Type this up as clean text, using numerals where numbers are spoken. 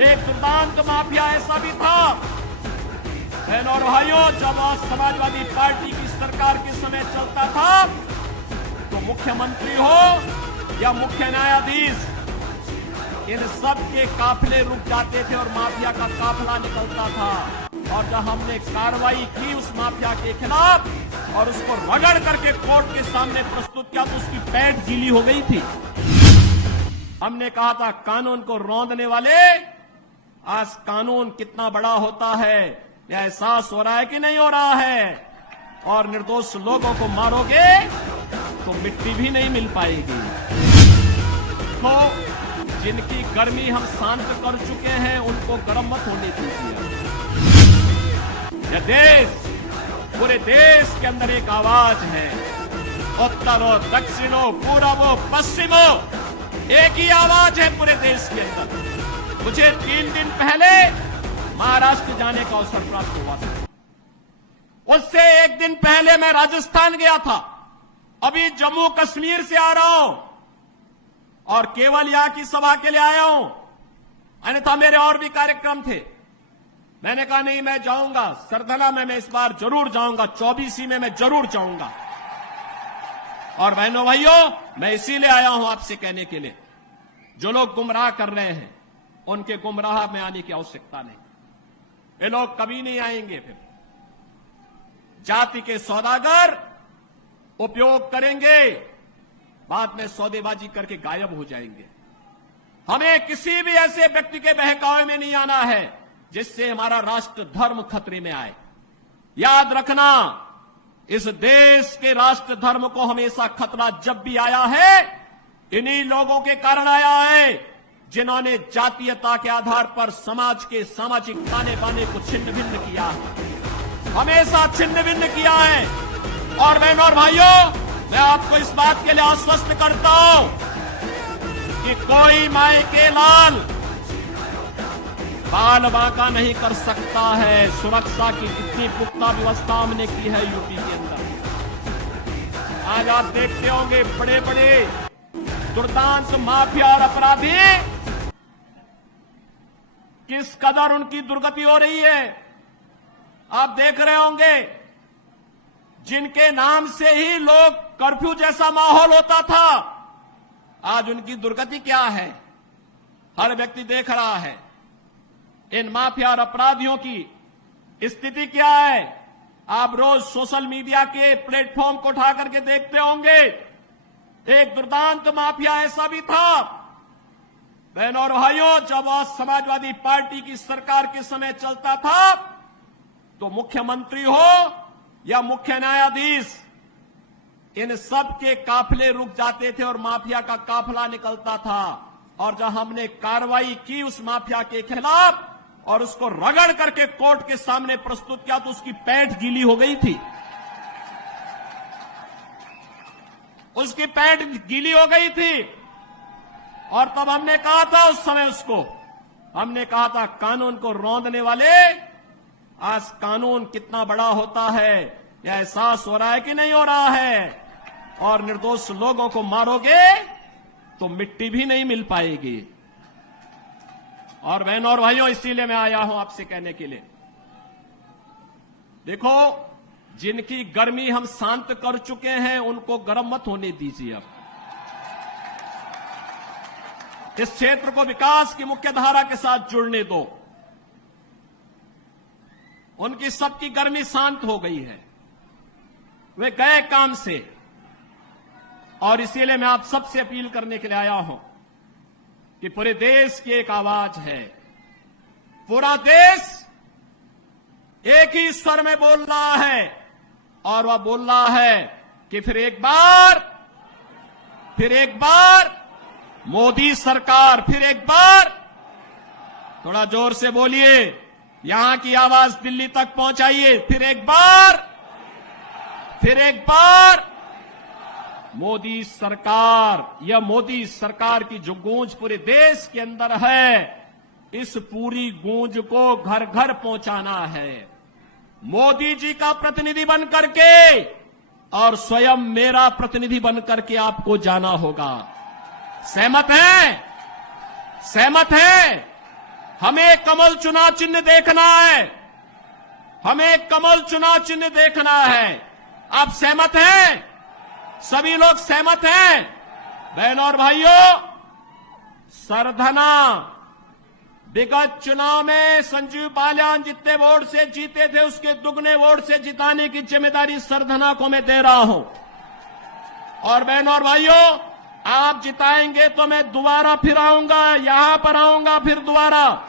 एक दुर्दांत माफिया ऐसा भी था। बहनों और भाइयों, जब समाजवादी पार्टी की सरकार के समय चलता था तो मुख्यमंत्री हो या मुख्य न्यायाधीश, इन सब के काफिले रुक जाते थे और माफिया का काफिला निकलता था। और जब हमने कार्रवाई की उस माफिया के खिलाफ और उसको रगड़ करके कोर्ट के सामने प्रस्तुत किया तो उसकी पैंट गीली हो गई थी। हमने कहा था कानून को रौंदने वाले, आज कानून कितना बड़ा होता है यह एहसास हो रहा है कि नहीं हो रहा है। और निर्दोष लोगों को मारोगे तो मिट्टी भी नहीं मिल पाएगी। तो जिनकी गर्मी हम शांत कर चुके हैं उनको गर्म मत होने दीजिए। यह देश, पूरे देश के अंदर एक आवाज है, उत्तर हो, दक्षिण हो, पूरब हो, पश्चिम हो, एक ही आवाज है पूरे देश के अंदर। मुझे 3 दिन पहले महाराष्ट्र जाने का अवसर प्राप्त हुआ था। उससे 1 दिन पहले मैं राजस्थान गया था। अभी जम्मू कश्मीर से आ रहा हूं और केवल यहां की सभा के लिए आया हूं, अन्यथा मेरे और भी कार्यक्रम थे। मैंने कहा नहीं, मैं जाऊंगा सरधना में, मैं इस बार जरूर जाऊंगा, 24 में मैं जरूर जाऊंगा। और बहनों भाइयों, मैं इसीलिए आया हूं आपसे कहने के लिए, जो लोग गुमराह कर रहे हैं उनके गुमराह में आने की आवश्यकता नहीं। ये लोग कभी नहीं आएंगे। फिर जाति के सौदागर उपयोग करेंगे, बाद में सौदेबाजी करके गायब हो जाएंगे। हमें किसी भी ऐसे व्यक्ति के बहकावे में नहीं आना है जिससे हमारा राष्ट्र धर्म खतरे में आए। याद रखना, इस देश के राष्ट्र धर्म को हमेशा खतरा जब भी आया है, इन्हीं लोगों के कारण आया है जिन्होंने जातीयता के आधार पर समाज के सामाजिक ताने बाने को छिन्न भिन्न किया है, हमेशा छिन्न भिन्न किया है। और बहनों और भाइयों, मैं आपको इस बात के लिए आश्वस्त करता हूं कि कोई माए के लाल बाल बांका नहीं कर सकता है। सुरक्षा की कितनी पुख्ता व्यवस्था हमने की है यूपी के अंदर। आज आप देखते होंगे बड़े बड़े दुर्दांत माफिया और अपराधी किस कदर उनकी दुर्गति हो रही है। आप देख रहे होंगे, जिनके नाम से ही लोग कर्फ्यू जैसा माहौल होता था, आज उनकी दुर्गति क्या है हर व्यक्ति देख रहा है। इन माफिया और अपराधियों की स्थिति क्या है आप रोज सोशल मीडिया के प्लेटफॉर्म को उठा करके देखते होंगे। एक दुर्दांत माफिया ऐसा भी था। बहनों और भाइयों, जब समाजवादी पार्टी की सरकार के समय चलता था तो मुख्यमंत्री हो या मुख्य न्यायाधीश, इन सब के काफिले रुक जाते थे और माफिया का काफिला निकलता था। और जब हमने कार्रवाई की उस माफिया के खिलाफ और उसको रगड़ करके कोर्ट के सामने प्रस्तुत किया तो उसकी पैंट गीली हो गई थी। उसकी पैंट गीली हो गई थी। और तब हमने कहा था, उस समय उसको हमने कहा था कानून को रौंदने वाले, आज कानून कितना बड़ा होता है यह एहसास हो रहा है कि नहीं हो रहा है। और निर्दोष लोगों को मारोगे तो मिट्टी भी नहीं मिल पाएगी। और बहनों और भाइयों, इसीलिए मैं आया हूं आपसे कहने के लिए, देखो, जिनकी गर्मी हम शांत कर चुके हैं उनको गर्म मत होने दीजिए। अब इस क्षेत्र को विकास की मुख्य धारा के साथ जुड़ने दो। उनकी सबकी गर्मी शांत हो गई है, वे गए काम से। और इसीलिए मैं आप सबसे अपील करने के लिए आया हूं कि पूरे देश की एक आवाज है, पूरा देश एक ही स्वर में बोल रहा है। और वह बोल रहा है कि फिर एक बार मोदी सरकार, फिर एक बार, थोड़ा जोर से बोलिए, यहां की आवाज दिल्ली तक पहुंचाइए, फिर एक बार मोदी सरकार। यह मोदी सरकार की जो गूंज पूरे देश के अंदर है, इस पूरी गूंज को घर घर पहुंचाना है। मोदी जी का प्रतिनिधि बन करके और स्वयं मेरा प्रतिनिधि बन करके आपको जाना होगा। सहमत हैं? हमें कमल चुनाव चिन्ह देखना है, हमें कमल चुनाव चिन्ह देखना है। आप सहमत हैं? सभी लोग सहमत हैं? बहनों और भाइयों, सरधना विगत चुनाव में संजीव बालियान जितने वोट से जीते थे उसके दुगने वोट से जिताने की जिम्मेदारी सरधना को मैं दे रहा हूं। और बहनों और भाइयों, आप जिताएंगे तो मैं दोबारा फिर आऊंगा, यहां पर आऊंगा फिर दोबारा।